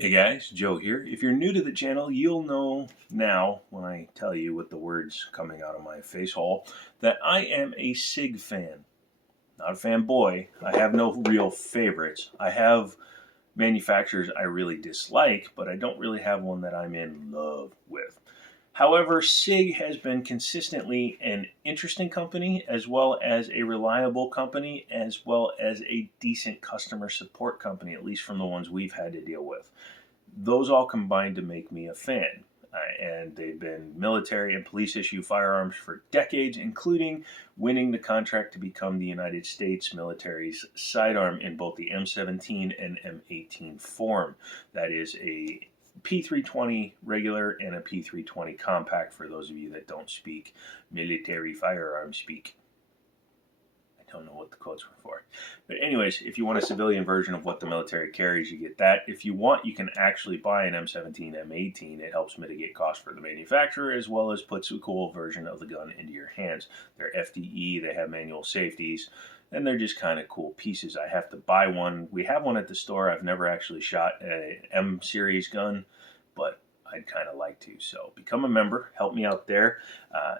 Hey guys, Joe here. If you're new to the channel, you'll know now when I tell you with the words coming out of my face hole that I am a SIG fan. Not a fanboy. I have no real favorites. I have manufacturers I really dislike, but I don't really have one that I'm in love with. However, SIG has been consistently an interesting company, as well as a reliable company, as well as a decent customer support company, at least from the ones we've had to deal with. Those all combined to make me a fan. And they've been military and police issue firearms for decades, including winning the contract to become the United States military's sidearm in both the M17 and M18 form. That is a P230 regular and a P230 compact for those of you that don't speak military firearm speak. I don't know what the quotes were for. But anyways, if you want a civilian version of what the military carries, you get that. If you want, you can actually buy an M17, M18. It helps mitigate costs for the manufacturer, as well as puts a cool version of the gun into your hands. They're FDE, they have manual safeties, and they're just kind of cool pieces. I have to buy one. We have one at the store. I've never actually shot an M series gun, but I'd kind of like to. So become a member, help me out there,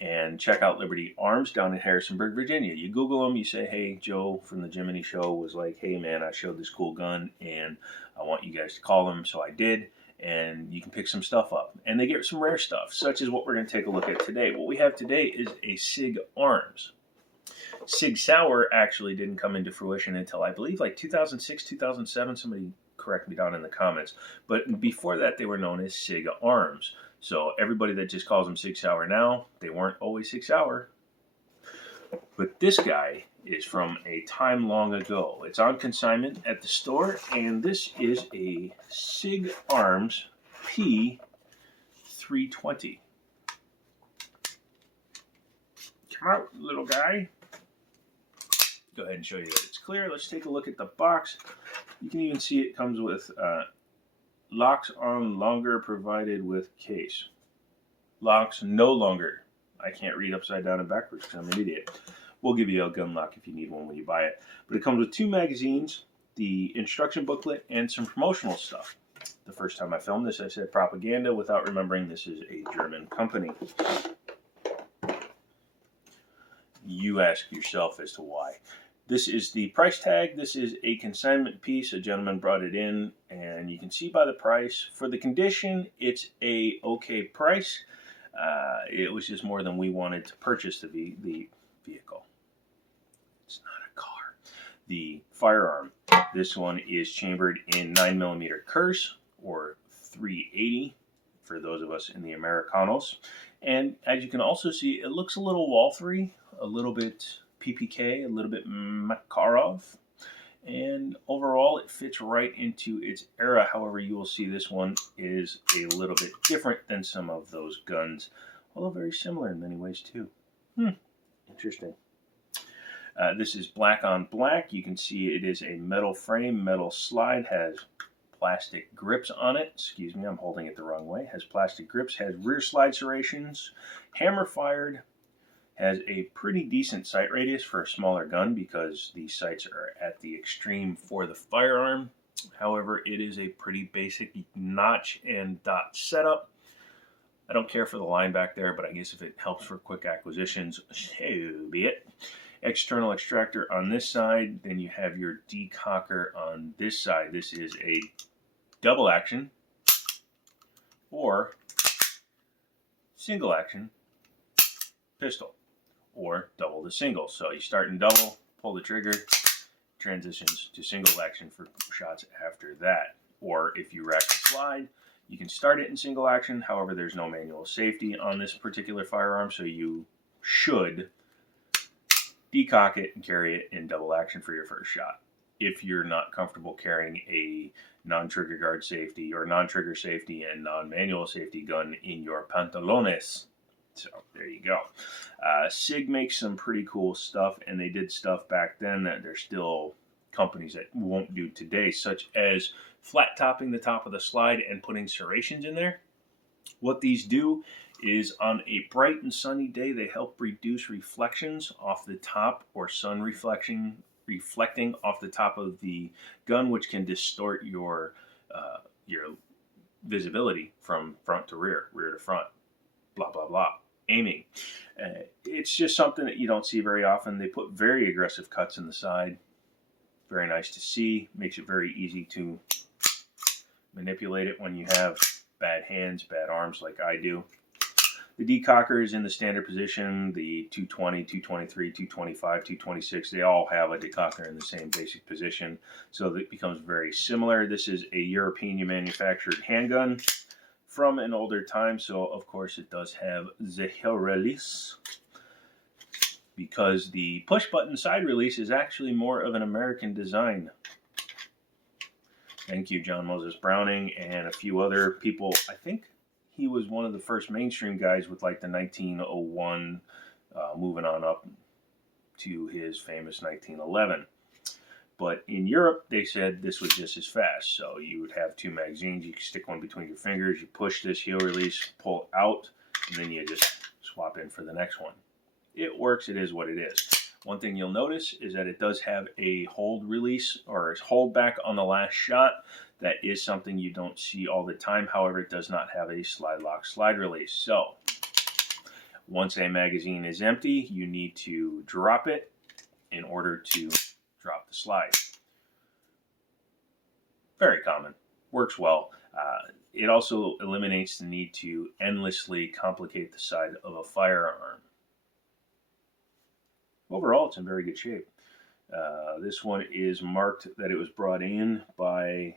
and check out Liberty Arms down in Harrisonburg, Virginia. You Google them, you say, hey, Joe from the Jiminy Show was like, hey man, I showed this cool gun and I want you guys to call them. So I did, and you can pick some stuff up. And they get some rare stuff, such as what we're going to take a look at today. What we have today is a SIG Arms. SIG Sauer actually didn't come into fruition until I believe like 2006, 2007. Somebody correct me down in the comments. But before that, they were known as SIG Arms. So everybody that just calls them SIG Sauer now, they weren't always SIG Sauer. But this guy is from a time long ago. It's on consignment at the store, and this is a SIG Arms P230. Come out, little guy. Go ahead and show you that it's clear. Let's take a look at the box. You can even see it comes with locks on longer provided with case. Locks no longer. I can't read upside down and backwards because I'm an idiot. We'll give you a gun lock if you need one when you buy it. But it comes with 2 magazines, the instruction booklet, and some promotional stuff. The first time I filmed this, I said propaganda without remembering this is a German company. You ask yourself as to why. This is the price tag. This is a consignment piece. A gentleman brought it in, and you can see by the price. For the condition, it's a okay price. It was just more than we wanted to purchase the vehicle. It's not a car. The firearm. This one is chambered in 9mm Curse, or 380 for those of us in the Americanos. And as you can also see, it looks a little Walther-y, a little bit PPK, a little bit Makarov, and overall it fits right into its era. However, you will see this one is a little bit different than some of those guns, although very similar in many ways too. Interesting. This is black on black. You can see it is a metal frame, metal slide, has plastic grips on it. Excuse me, I'm holding it the wrong way. Has plastic grips, has rear slide serrations, hammer fired, has a pretty decent sight radius for a smaller gun because the sights are at the extreme for the firearm. However, it is a pretty basic notch and dot setup. I don't care for the line back there, but I guess if it helps for quick acquisitions, so be it. External extractor on this side, then you have your decocker on this side. This is a double action or single action pistol, or double to single. So you start in double, pull the trigger, transitions to single action for shots after that. Or if you rack and slide, you can start it in single action. However, there's no manual safety on this particular firearm, so you should decock it and carry it in double action for your first shot. If you're not comfortable carrying a non-trigger guard safety or non-trigger safety and non-manual safety gun in your pantalones. So there you go. SIG makes some pretty cool stuff, and they did stuff back then that there's still companies that won't do today, such as flat topping the top of the slide and putting serrations in there. What these do is on a bright and sunny day, they help reduce reflections off the top or sun reflecting off the top of the gun, which can distort your your visibility from front to rear, rear to front, blah, blah, blah. Aiming. It's just something that you don't see very often. They put very aggressive cuts in the side. Very nice to see. Makes it very easy to manipulate it when you have bad hands, bad arms like I do. The decocker is in the standard position. The 220, 223, 225, 226, they all have a decocker in the same basic position. So it becomes very similar. This is a European manufactured handgun from an older time. So of course it does have the heel release, because the push button side release is actually more of an American design. Thank you, John Moses Browning, and a few other people. I think he was one of the first mainstream guys with like the 1901, moving on up to his famous 1911. But in Europe, they said this was just as fast. So you would have two magazines. You could stick one between your fingers. You push this heel release, pull out, and then you just swap in for the next one. It works. It is what it is. One thing you'll notice is that it does have a hold release or hold back on the last shot. That is something you don't see all the time. However, it does not have a slide lock slide release. So once a magazine is empty, you need to drop it in order to drop the slide. Very common. Works well. It also eliminates the need to endlessly complicate the side of a firearm. Overall, it's in very good shape. This one is marked that it was brought in by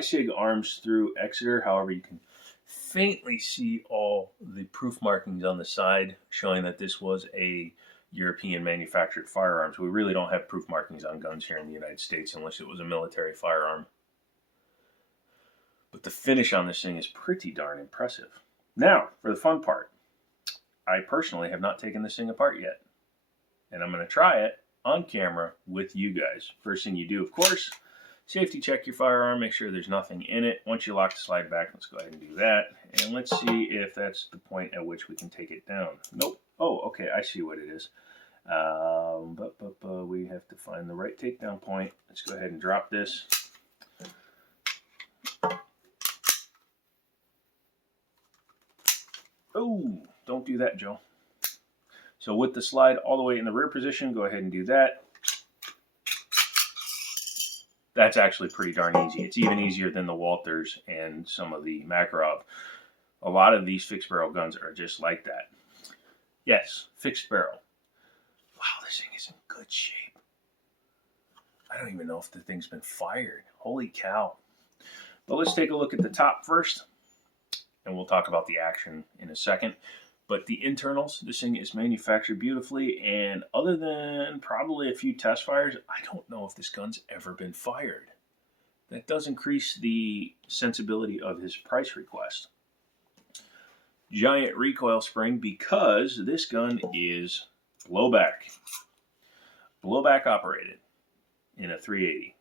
Sig Arms through Exeter. However, you can faintly see all the proof markings on the side showing that this was a European manufactured firearms. We really don't have proof markings on guns here in the United States unless it was a military firearm. But the finish on this thing is pretty darn impressive. Now, for the fun part. I personally have not taken this thing apart yet. And I'm going to try it on camera with you guys. First thing you do, of course, safety check your firearm, make sure there's nothing in it. Once you lock the slide back, let's go ahead and do that. And let's see if that's the point at which we can take it down. Nope. Oh, okay, I see what it is. But we have to find the right takedown point. Let's go ahead and drop this. Oh, don't do that, Joe. So with the slide all the way in the rear position, go ahead and do that. That's actually pretty darn easy. It's even easier than the Walthers and some of the Makarov. A lot of these fixed barrel guns are just like that. Yes, fixed barrel. Wow, this thing is in good shape. I don't even know if the thing's been fired. Holy cow. But let's take a look at the top first, and we'll talk about the action in a second. But the internals, this thing is manufactured beautifully, and other than probably a few test fires, I don't know if this gun's ever been fired. That does increase the sensibility of his price request. Giant recoil spring, because this gun is blowback operated in a 380.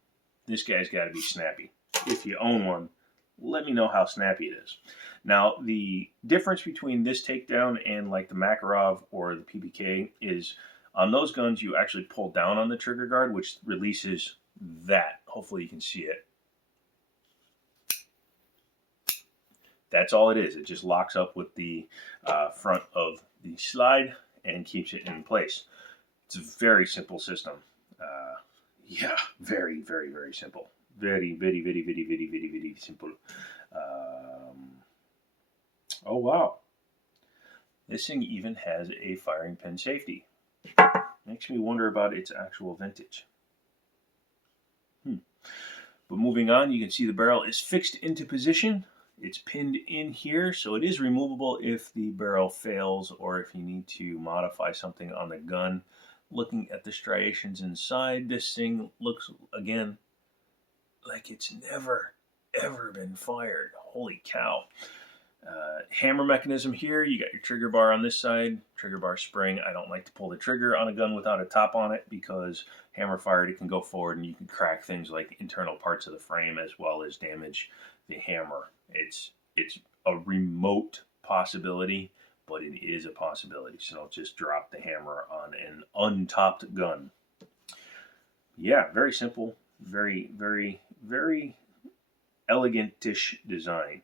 This guy's got to be snappy. If you own one, let me know how snappy it is. Now, the difference between this takedown and like the Makarov or the PPK is on those guns, you actually pull down on the trigger guard, which releases that. Hopefully you can see it. That's all it is. It just locks up with the front of the slide and keeps it in place. It's a very simple system. Yeah, very, very, very simple. Very, very, very, very, very, very, very simple. Oh, wow. This thing even has a firing pin safety. Makes me wonder about its actual vintage. But moving on, you can see the barrel is fixed into position. It's pinned in here, so it is removable if the barrel fails or if you need to modify something on the gun. Looking at the striations inside, this thing looks, again, like it's never, ever been fired. Holy cow. Hammer mechanism here. You got your trigger bar on this side, trigger bar spring. I don't like to pull the trigger on a gun without a top on it because hammer fired, it can go forward and you can crack things like internal parts of the frame as well as damage the hammer. It's a remote possibility, but it is a possibility. So don't just drop the hammer on an untopped gun. Yeah, very simple. Very, very, very elegantish design.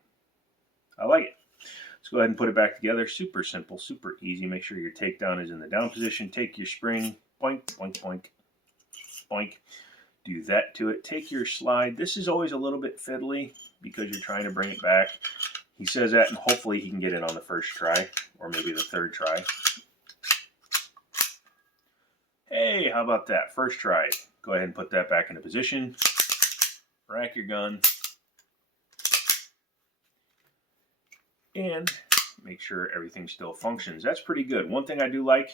I like it. Let's go ahead and put it back together. Super simple, super easy. Make sure your takedown is in the down position. Take your spring, boink, boink, boink, boink. Do that to it. Take your slide. This is always a little bit fiddly because you're trying to bring it back. He says that, and hopefully he can get it on the first try, or maybe the third try. Hey, how about that? First try. Go ahead and put that back into position. Rack your gun. And make sure everything still functions. That's pretty good. One thing I do like,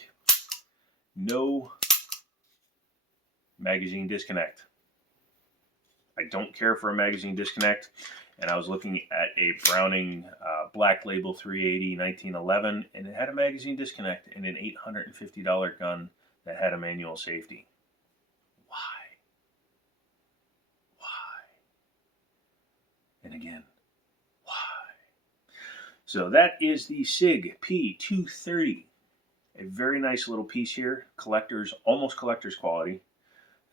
no magazine disconnect. I don't care for a magazine disconnect. And I was looking at a Browning Black Label 380 1911, and it had a magazine disconnect in an $850 gun that had a manual safety. Why? And again, why? So that is the SIG P230. A very nice little piece here. Collector's, almost collector's quality.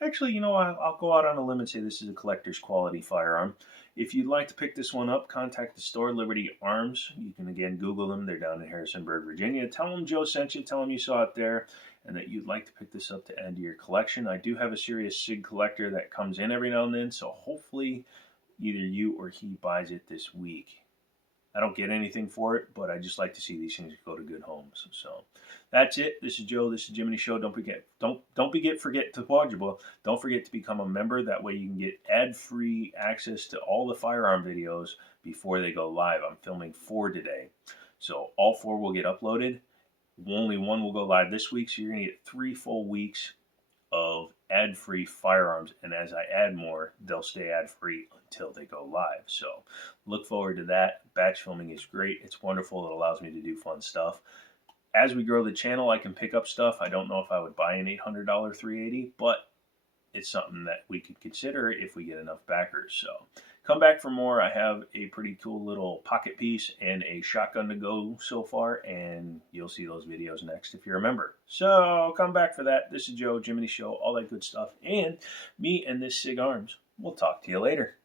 Actually, you know, I'll go out on a limb and say this is a collector's quality firearm. If you'd like to pick this one up, contact the store, Liberty Arms. You can, again, Google them. They're down in Harrisonburg, Virginia. Tell them Joe sent you. Tell them you saw it there and that you'd like to pick this up to add to your collection. I do have a serious SIG collector that comes in every now and then, so hopefully either you or he buys it this week. I don't get anything for it, but I just like to see these things go to good homes. So that's it. This is Joe. This is Jiminy Show. Don't forget to become a member. That way you can get ad-free access to all the firearm videos before they go live. I'm filming 4 today, so all 4 will get uploaded. Only 1 will go live this week, so you're gonna get 3 full weeks of ad-free firearms, and as I add more, they'll stay ad-free until they go live. So look forward to that. Batch filming is great. It's wonderful. It allows me to do fun stuff. As we grow the channel, I can pick up stuff. I don't know if I would buy an $800 380, but it's something that we could consider if we get enough backers. So come back for more. I have a pretty cool little pocket piece and a shotgun to go so far, and you'll see those videos next if you're a member. So come back for that. This is Joe, Jiminy Show, all that good stuff, and me and this SIG Arms. We'll talk to you later.